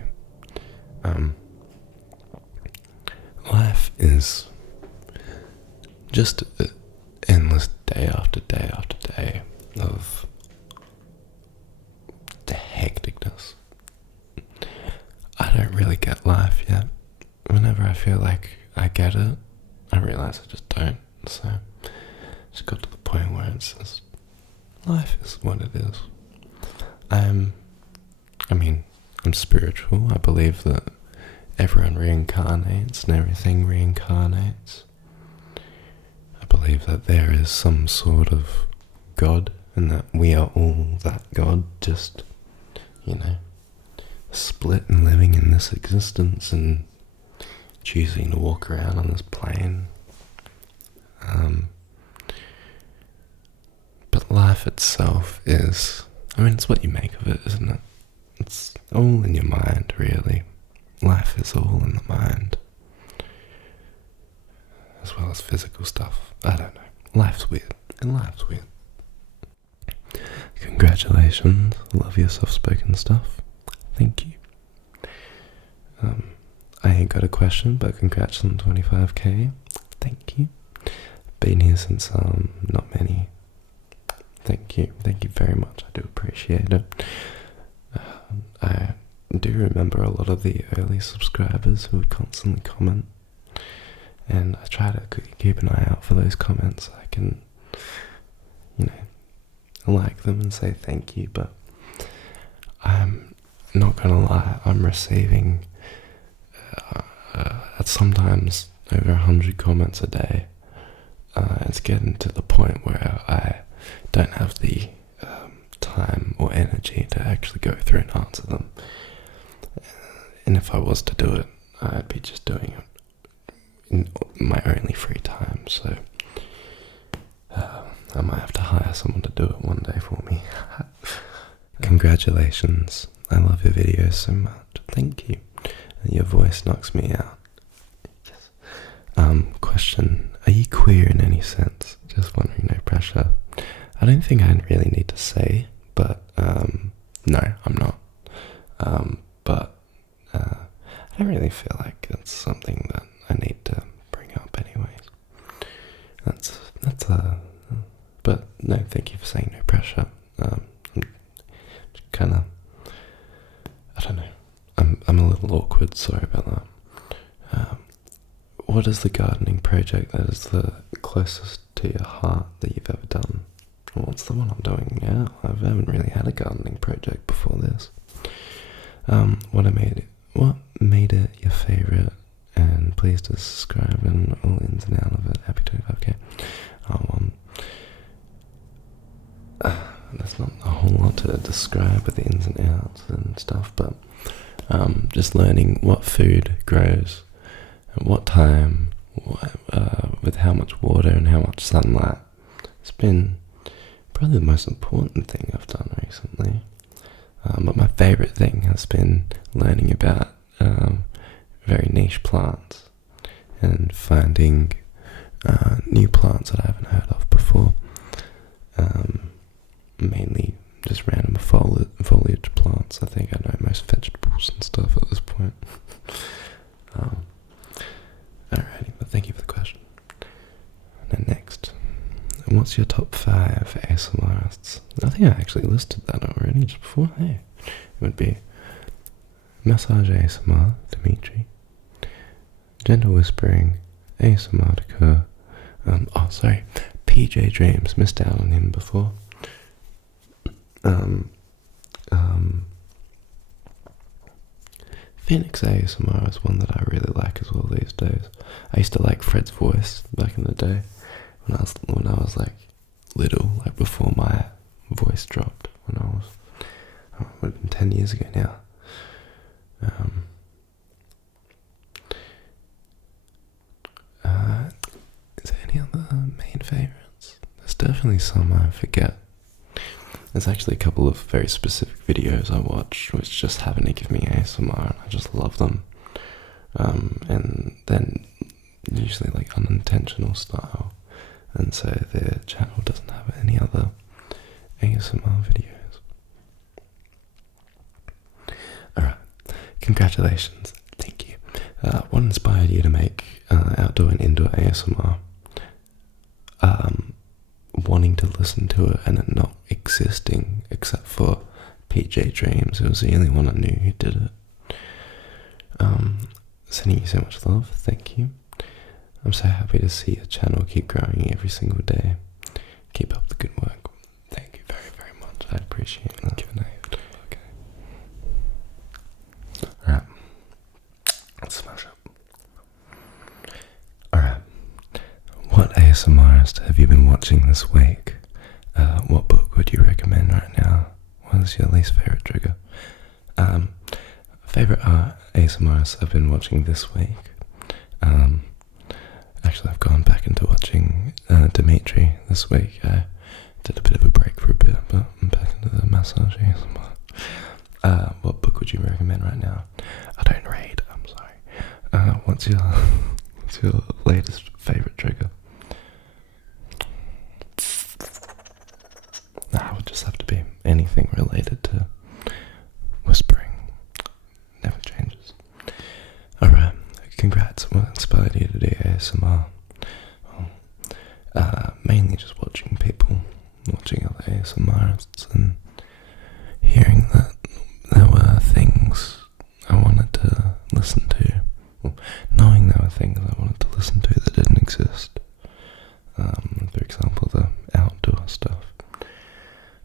Life is just an endless day after day after day of the hecticness. I don't really get life yet. Whenever I feel like I get it, I realise I just don't. So just got to the point where it's just, life is what it is. I'm spiritual. I believe that everyone reincarnates and everything reincarnates. I believe that there is some sort of God, and that we are all that God, just you know, split and living in this existence and choosing to walk around on this plane. But life itself is, I mean, it's what you make of it, isn't it? It's all in your mind, really. Life is all in the mind, as well as physical stuff. I don't know. Life's weird, and life's weird. Congratulations. Love your soft-spoken stuff. Thank you. I ain't got a question, but congrats on 25k. Thank you. Been here since not many. Thank you very much. I do appreciate it. I do remember a lot of the early subscribers who would constantly comment, and I try to keep an eye out for those comments. I can, you know, like them and say thank you, but I'm not gonna lie, I'm receiving sometimes over 100 comments a day. It's getting to the point where I don't have the time or energy to actually go through and answer them. And if I was to do it, I'd be just doing it in my only free time. So I might have to hire someone to do it one day for me. Congratulations. I love your videos so much. Thank you. Your voice knocks me out. Yes. Question. Are you queer in any sense? Just wondering, no pressure. I don't think I really need to say, but no, I'm not. But I don't really feel like it's something that I need to bring up anyways. But no, thank you for saying no pressure. I'm kind of, I don't know, I'm a little awkward, sorry about that. What is the gardening project that is the closest to your heart that you've ever done? Well, what's the one I'm doing now? I haven't really had a gardening project before this. What made it your favourite? And please to subscribe and all ins and outs of it. Happy 25k. There's not a whole lot to describe with the ins and outs and stuff, but just learning what food grows at what time, with how much water and how much sunlight. It's been probably the most important thing I've done recently. But my favourite thing has been learning about very niche plants and finding new plants that I haven't heard of before. Mainly just random foliage plants. I think I know most vegetables and stuff at this point. Alrighty, but thank you for the question. And then next, what's your top 5 ASMR artists? I think I actually listed that already just before. Hey, it would be Massage ASMR, Dimitri, Gentle Whispering, ASMR Decor, PJ Dreams, missed out on him before. Phoenix ASMR is one that I really like as well these days. I used to like Fred's voice back in the day when I was like little, like before my voice dropped. When I was, it would have been 10 years ago now. Is there any other main favourites? There's definitely some I forget. There's actually a couple of very specific videos I watched which just happen to give me ASMR, and I just love them. And then usually like unintentional style, and so their channel doesn't have any other ASMR videos. Alright, congratulations, thank you. What inspired you to make outdoor and indoor ASMR? Wanting to listen to it and it not existing except for PJ Dreams. It was the only one I knew who did it. Sending you so much love, thank you. I'm so happy to see your channel keep growing every single day. Keep up the good work. Thank you very, very much. I appreciate that. Okay. Alright. Let's smash up. Alright. What ASMRist have you been watching this week? What book would you recommend right now? What is your least favorite trigger? Favorite ASMRs I've been watching this week. Actually, I've gone back into watching Dimitri this week. I did a bit of a break for a bit, but I'm back into the massage ASMR. What book would you recommend right now? I don't read, I'm sorry. What's your latest favorite trigger? Nah, it would just have to be anything related to whispering. Never changes. Alright, congrats. What inspired you to do ASMR? Well, mainly just watching people, watching other ASMRists and hearing that there were things I wanted to listen to. Well, knowing there were things I wanted to listen to that didn't exist. For example, the outdoor stuff.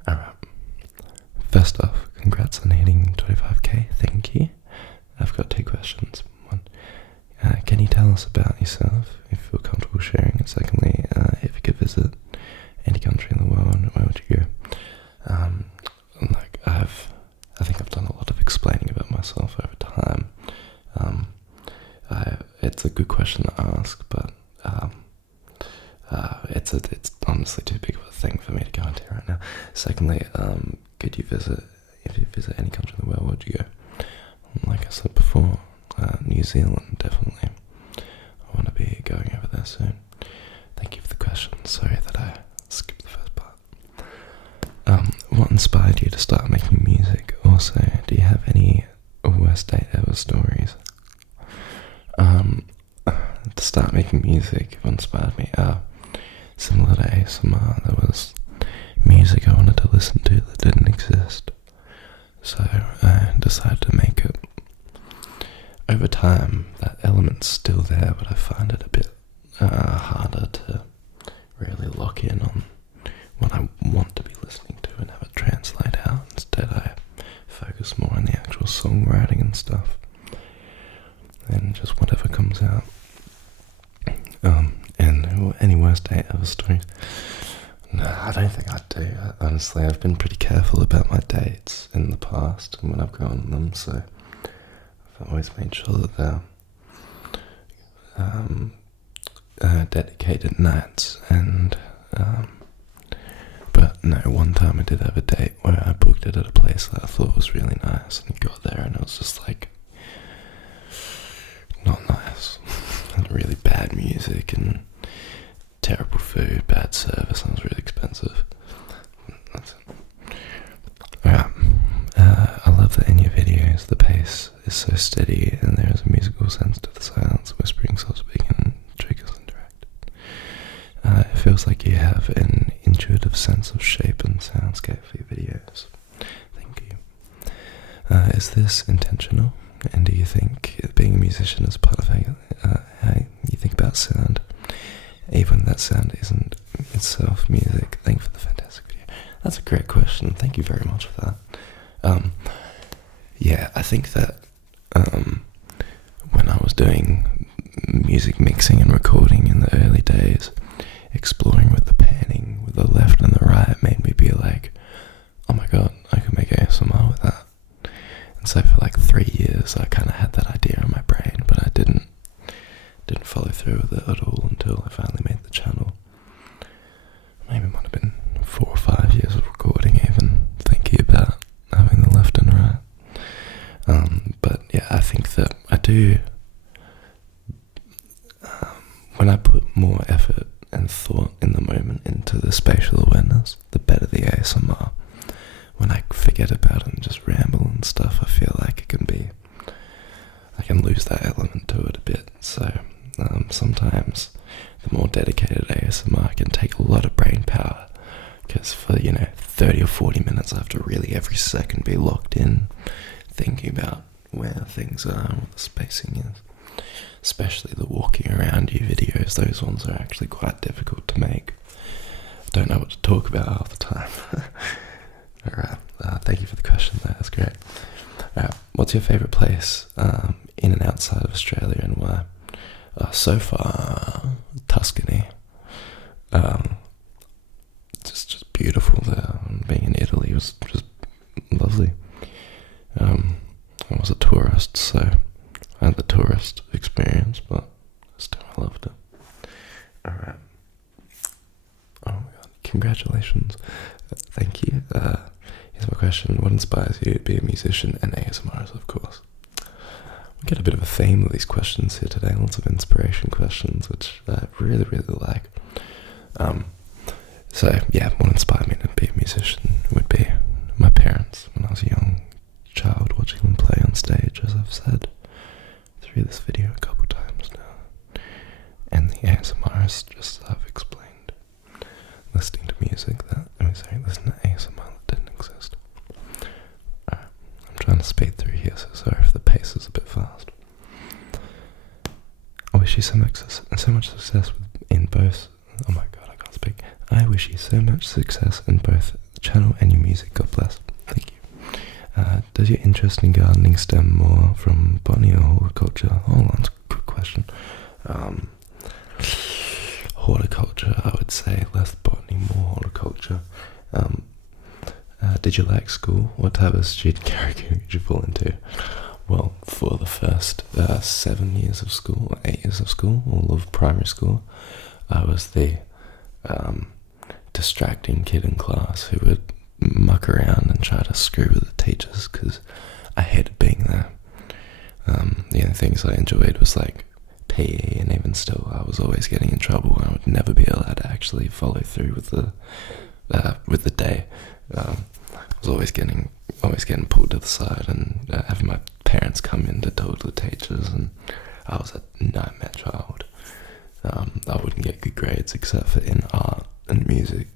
Alright. First off, congrats on hitting 25k, thank you. I've got 2 questions. One, can you tell us about yourself, if you feel comfortable sharing? And secondly, if you could visit any country in the world, where would you go? I think I've done a lot of explaining about myself over time. It's a good question to ask, but it's honestly too big of a thing for me to go into right now. Secondly, if you visit any country in the world, where'd you go? Like I said before, New Zealand, definitely. I want to be going over there soon. Thank you for the question. Sorry that I skipped the first part. What inspired you to start making music? Also, do you have any worst date ever stories? To start making music, what inspired me? Similar to ASMR, there was music I wanted to listen to that didn't exist. So I decided to make it. Over time, that element's still there, but I find it a bit harder to really lock in on what I want to be listening to and have it translate out. Instead, I focus more on the actual songwriting and stuff, and just whatever comes out. And any worst date ever stories? No, I don't think I do. Honestly, I've been pretty careful about my dates in the past and when I've gone on them, so I've always made sure that they're dedicated nights. And but no, one time I did have a date where I booked it at a place that I thought was really nice, and got there and it was just like not nice. Had really bad music and terrible food, bad service, and it was really expensive. That's it. Alright. I love that in your videos the pace is so steady and there is a musical sense to the silence, whispering, soft-speaking, and triggers interacted. It feels like you have an intuitive sense of shape and soundscape for your videos. Thank you. Is this intentional? And do you think being a musician is part of how you think about sound, even when that sound isn't itself music? Thank you for the fantastic video. That's a great question. Thank you very much for that. Yeah, I think that when I was doing music mixing and recording in the early days, exploring with the panning, with the left and the right, made me be like, oh my god, I could make ASMR with that. And so for like 3 years I kind of had that idea in my brain, but I didn't follow through with it at all until I finally made the channel. Maybe it might have been 4 or 5 years of recording, even thinking about having the left and right. But yeah, I think that I do, when I put more effort and thought in the moment into the spatial awareness, the better the ASMR. When I forget about it and just ramble and stuff, I feel like I can lose that element to it a bit. So sometimes the more dedicated ASMR can take a lot of brain power, because for 30 or 40 minutes I have to really every second be locked in, thinking about where things are and what the spacing is. Especially the walking around you videos, those ones are actually quite difficult to make. I don't know what to talk about half the time. Alright, thank you for the question there, that's great. Alright, what's your favourite place in and outside of Australia, and why? So far, Tuscany. Just beautiful there. Being in Italy was just lovely. tourist experience, but still I loved it. Alright. Oh my god, congratulations. Thank you. Here's my question. What inspires you to be a musician and ASMRs, of course? We get a bit of a theme with these questions here today. Lots of inspiration questions, which I really, really like. So yeah, what inspired me to be a musician would be my parents when I was a young child, watching them play on stage, as I've said through this video a couple times now. And the ASMRs, just as I've explained. Listening to music listening to ASMR that didn't exist. I'm trying to speed through here, so sorry if the pace is a bit fast. I wish you so much success in both. Oh my god, I can't speak. I wish you so much success in both the channel and your music. God bless. Thank you. Does your interest in gardening stem more from botany or horticulture? Oh, that's a good question. Horticulture, I would say. Less botany, more horticulture. Did you like school? What type of student character did you fall into? Well, for the first 7 years of school, or 8 years of school, all of primary school, I was the distracting kid in class who would muck around and try to screw with the teachers because I hated being there. The only things I enjoyed was like PE, and even still I was always getting in trouble and I would never be allowed to actually follow through with the day. I was always getting pulled to the side and having my parents come in to talk to the teachers, and I was a nightmare child. I wouldn't get good grades except for in art and music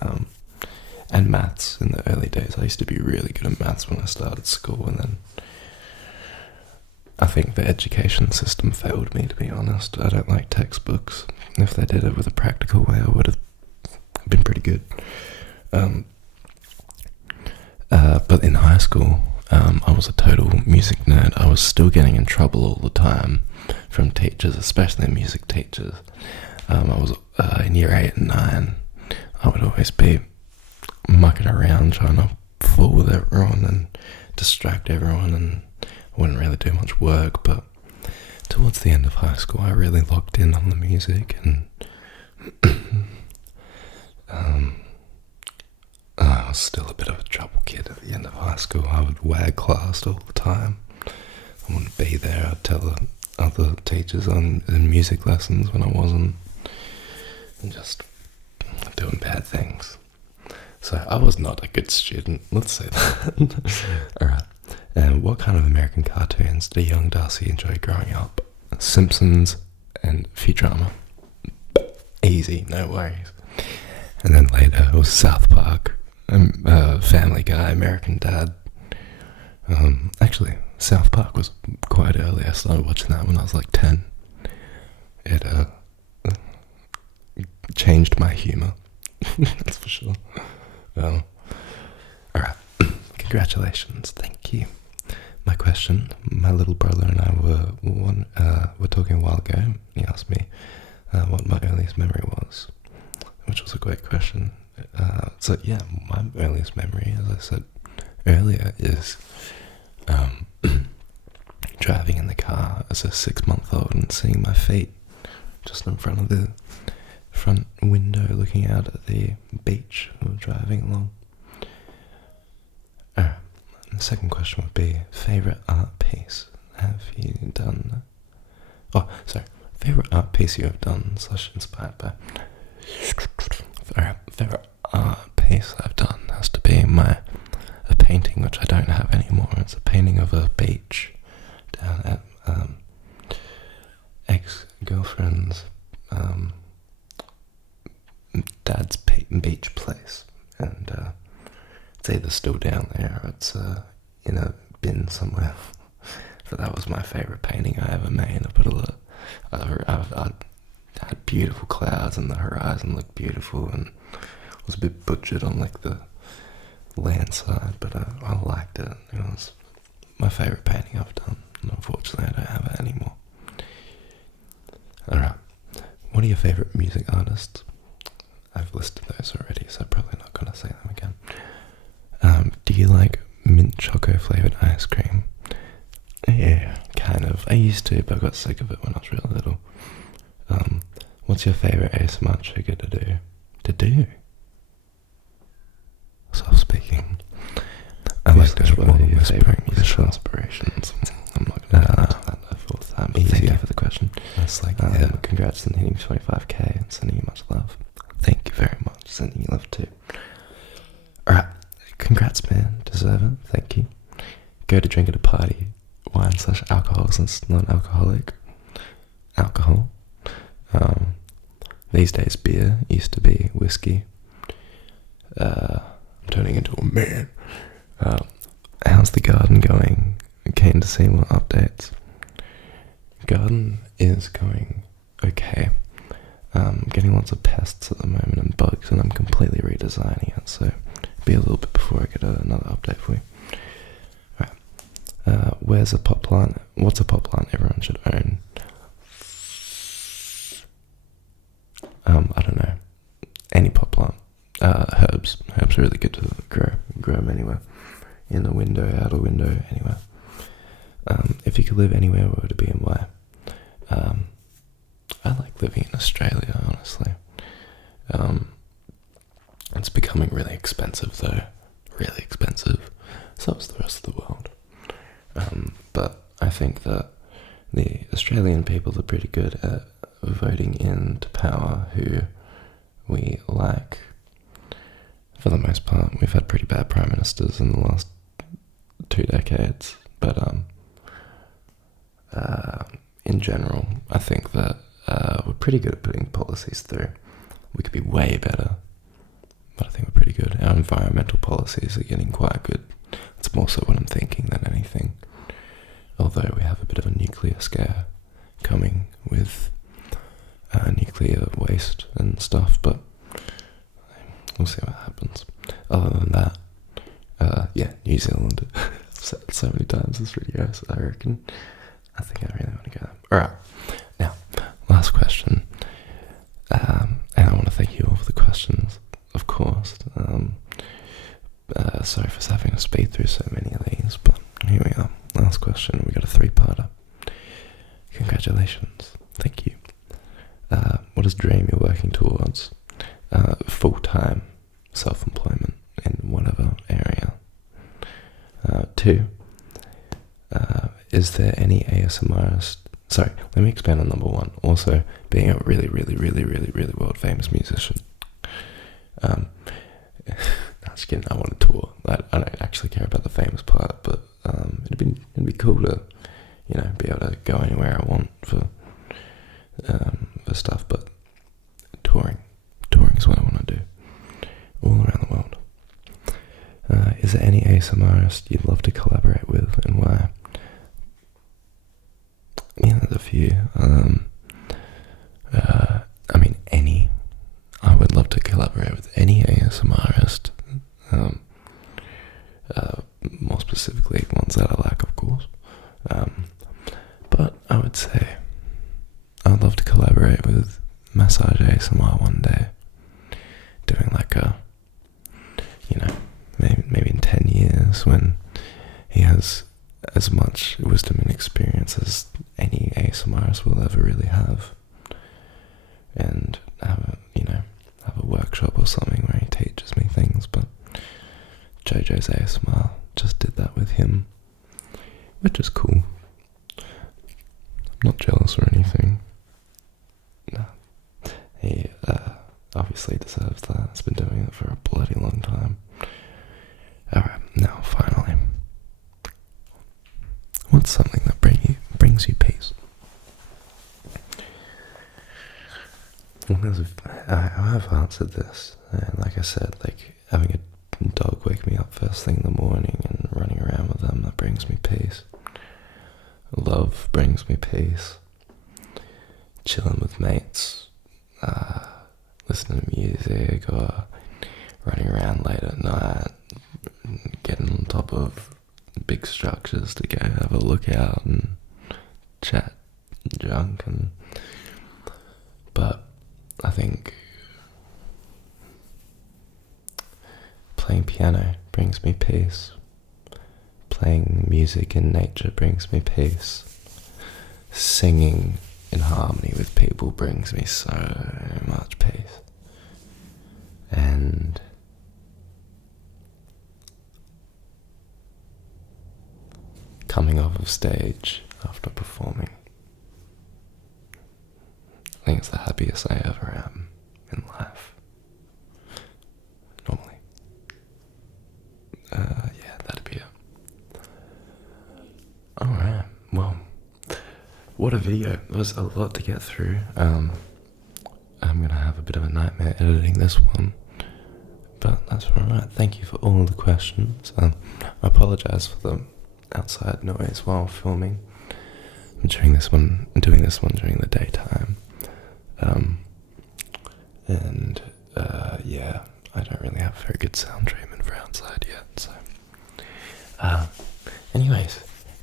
and maths in the early days. I used to be really good at maths when I started school, and then I think the education system failed me, to be honest. I don't like textbooks. If they did it with a practical way, I would have been pretty good. But in high school, I was a total music nerd. I was still getting in trouble all the time from teachers, especially music teachers. I was in year 8 and 9. I would always be mucking around trying to fool with everyone and distract everyone, and I wouldn't really do much work. But towards the end of high school, I really locked in on the music, and I was still a bit of a trouble kid at the end of high school. I would wag class all the time. I wouldn't be there. I'd tell the other teachers in music lessons when I wasn't, and just doing bad things. So I was not a good student, let's say that. Alright, and what kind of American cartoons did young Darcy enjoy growing up? Simpsons and Futurama. Easy, no worries. And then later it was South Park, Family Guy, American Dad. Actually, South Park was quite early. I started watching that when I was like 10. It changed my humour. That's for sure. Alright, congratulations, thank you. My question, my little brother and I were talking a while ago. He asked me what my earliest memory was, which was a great question. So yeah, my earliest memory, as I said earlier, is driving in the car as a 6-month-old and seeing my feet just in front of the front window looking out at the beach we were driving along. The second question would be favourite art piece have you done? Oh, sorry, favourite art piece you have done / inspired by. Favourite art piece I've done has to be a painting which I don't have anymore. It's a painting of a beach down at ex-girlfriend's dad's beach place, and it's either still down there or it's in a bin somewhere. But that was my favourite painting I ever made. I put a lot I had beautiful clouds and the horizon looked beautiful, and was a bit butchered on like the land side, but I liked it. It was my favourite painting I've done, and unfortunately I don't have it anymore. Alright, what are your favourite music artists? I've listed those already, so I'm probably not going to say them again. Do you like mint choco flavoured ice cream? Yeah, kind of. I used to, but I got sick of it when I was really little. What's your favourite ASMR trigger to do? Soft speaking. I like to what are your favourite musical inspirations? I'm not going to answer that the fourth time. Thank you for the question. That's like, congrats on hitting 25k and sending you much love. Thank you very much. Sending you love too. Alright, congrats, man. Deserve it. Thank you. Go to drink at a party. Wine/alcohol since non-alcoholic. Alcohol. These days beer. Used to be whiskey. I'm turning into a man. How's the garden going? Keen to see more updates. Garden is going okay. Getting lots of pests at the moment and bugs, and I'm completely redesigning it, so be a little bit before I get another update for you. Alright. Where's a pot plant? What's a pot plant everyone should own? I don't know. Any pot plant. Herbs. Herbs are really good to grow them anywhere. In a window, out a window, anywhere. If you could live anywhere, where would it be and why? I like living in Australia, honestly. It's becoming really expensive though. Really expensive. So is the rest of the world. But I think that the Australian people are pretty good at voting into power who we like. For the most part, we've had pretty bad prime ministers in the last 2 decades, but in general, I think that we're pretty good at putting policies through. We could be way better, but I think we're pretty good. Our environmental policies are getting quite good. It's more so what I'm thinking than anything. Although we have a bit of a nuclear scare coming with nuclear waste and stuff, but we'll see what happens. Other than that, New Zealand. I've said it so many times this video, so I reckon. I think I really want to go there. Alright, now, last question. And I want to thank you all for the questions, of course. Sorry for having to speed through so many of these, but here we are. Last question. We got a 3-parter. Congratulations. Thank you. What is the dream you're working towards? Full-time self-employment in whatever area. 2. Is there any ASMRist? Sorry, let me expand on number 1. Also, being a really, really, really, really, really world famous musician. Just kidding. I want to tour. I don't actually care about the famous part, but it'd be cool to, be able to go anywhere I want for stuff. But touring is what I want to do, all around the world. Is there any ASMRist you'd love to collaborate with, and why? Yeah, there's a few. Any. I would love to collaborate with any ASMRist. More specifically, ones that I like, of course. But I would say I'd love to collaborate with Massage ASMR one day. Doing like a, maybe in 10 years when he has as much wisdom and experience as any ASMRist will ever really have, and have a workshop or something where he teaches me things. But JoJo's ASMR just did that with him, which is cool. I'm not jealous or anything. No, he obviously deserves that. He's been doing it for a bloody long time. Alright, now finally, what's something that brings you peace? I've answered this, and like I said, like having a dog wake me up first thing in the morning and running around with them, that brings me peace. Love brings me peace. Chilling with mates, listening to music, or running around late at night, getting on top of big structures to go have a look out and chat junk. But I think playing piano brings me peace. Playing music in nature brings me peace. singing in harmony with people brings me so much peace. And coming off of stage after performing, I think it's the happiest I ever am in life. Normally. Yeah, that'd be it. Alright, well, what a video. It was a lot to get through. I'm gonna have a bit of a nightmare editing this one, but that's alright. Thank you for all the questions. I apologise for the outside noise while filming. I'm doing this one during the daytime. Yeah, I don't really have very good sound treatment for outside yet, so. Anyways,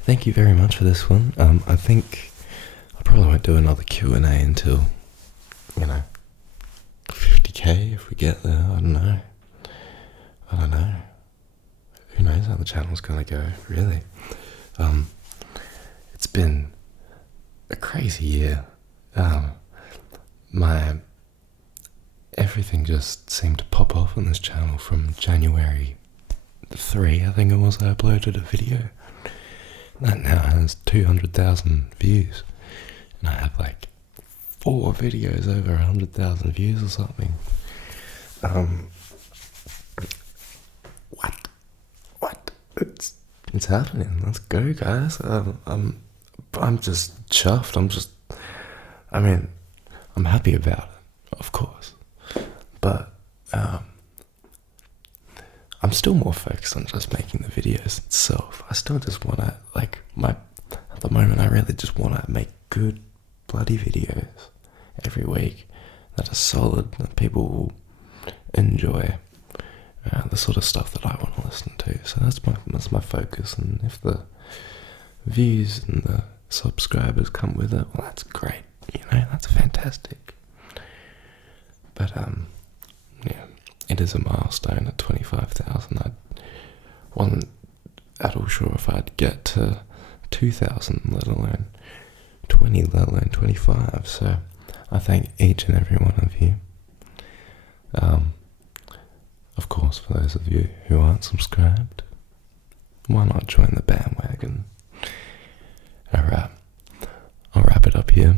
thank you very much for this one. I think I probably won't do another Q&A until, 50k if we get there. I don't know. Who knows how the channel's gonna go, really. It's been a crazy year. Everything just seemed to pop off on this channel from January 3, I think it was, I uploaded a video. That now has 200,000 views. And I have like 4 videos over 100,000 views or something. What? It's happening. Let's go, guys. I'm just chuffed. I'm happy about it, of course. But I'm still more focused on just making the videos itself. I still just want to, at the moment, I really just want to make good bloody videos every week that are solid, that people will enjoy, the sort of stuff that I want to listen to. So that's my focus, and if the views and the subscribers come with it, well, that's great, that's fantastic. But yeah, it is a milestone at 25,000. I wasn't at all sure if I'd get to 2,000, let alone 20, let alone 25. So I thank each and every one of you. Of course, for those of you who aren't subscribed, why not join the bandwagon? Alright, I'll wrap it up here.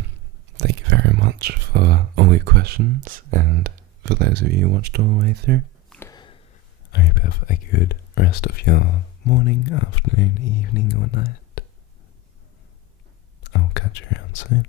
Thank you very much for all your questions, and for those of you who watched all the way through, I hope you have a good rest of your morning, afternoon, evening, or night. I'll catch you around soon.